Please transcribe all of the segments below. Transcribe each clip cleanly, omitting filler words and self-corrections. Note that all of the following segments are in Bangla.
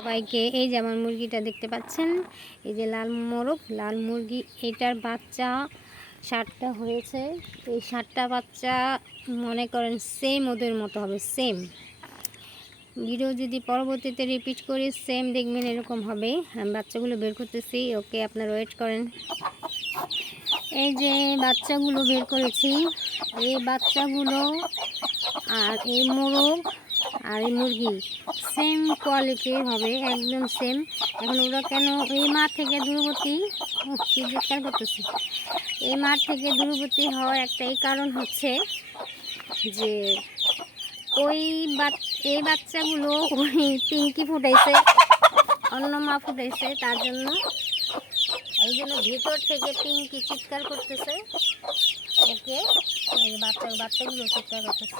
সবাইকে এই যে আমার মুরগিটা দেখতে পাচ্ছেন, এই যে লাল মোরগ লাল মুরগি, এটার বাচ্চা 7টা হয়েছে। এই 7টা বাচ্চা মনে করেন সেম ওদের মতো হবে, সেম ভিডিও যদি পরবর্তীতে রিপিট করি সেম দেখবেন এরকম হবে। আমি বাচ্চাগুলো বের করতেছি, ওকে আপনারা ওয়েট করেন। এই যে বাচ্চাগুলো বের করেছি, এই বাচ্চাগুলো আর এই মোরগ আর এই মুরগি সেম কোয়ালিটির হবে, একদম সেম। এখন ওরা কেন এই মাঠ থেকে দূরবর্তী, কি জিজ্ঞাসা করতেছি, এই মাঠ থেকে দূরবর্তী হওয়ার একটাই কারণ হচ্ছে যে এই বাচ্চাগুলো ওই পিঙ্কি ফুটাইছে, অন্য মা ফুটাইছে, তার জন্য এই জন্য ভেতর থেকে পিঙ্কি চিৎকার করতেছে ওকে, এই বাচ্চাগুলো চিৎকার করতেছে।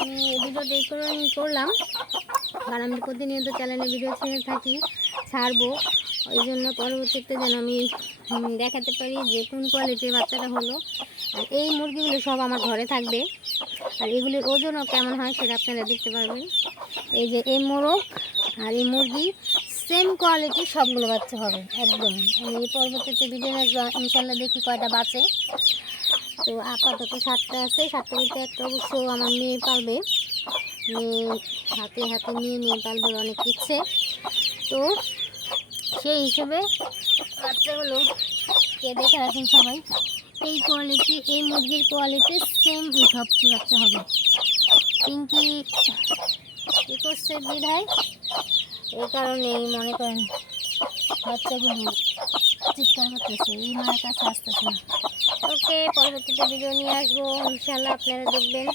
আমি ভিডিওটা এই কারণে করলাম, কারণ আমি প্রতিনিয়ত চ্যানেলে ভিডিও ছেড়ে থাকি, ছাড়বো, ওই জন্য পরবর্তীতে যেন আমি দেখাতে পারি যে কোন কোয়ালিটির বাচ্চাটা হলো। আর এই মুরগিগুলো সব আমার ঘরে থাকবে, আর এগুলির ওজনও কেমন হয় সেটা আপনারা দেখতে পারবেন। এই যে এই মোরগ আর এই মুরগি সেম কোয়ালিটি, সবগুলো বাচ্চা হবে একদম। আমি এই পরবর্তীতে ভিডিও ইনশাল্লাহ দেখি কয়টা বাঁচে। তো আপাতত 7টা আছে, 7টার ভিতরে একটা অবশ্য আমার মেয়ে পালবে, মেয়ে হাতে হাতে নিয়ে পালবার অনেক ইচ্ছে। তো সেই হিসেবে বাচ্চাগুলো কে দেখে রাখেন সবাই, এই কোয়ালিটি, এই মুরগির কোয়ালিটি সেম এই সবটি বাচ্চা হবে। পিঙ্কি কী করছে বিধায় এই কারণেই মনে করেন বাচ্চাগুলো চিৎকার করতেছে, এই মায়ের কাছে আসতেছে না। ওকে, পরবর্তীতে ভিডিও নিয়ে আসবো ইনশাল্লাহ, আপনারা দেখবেন।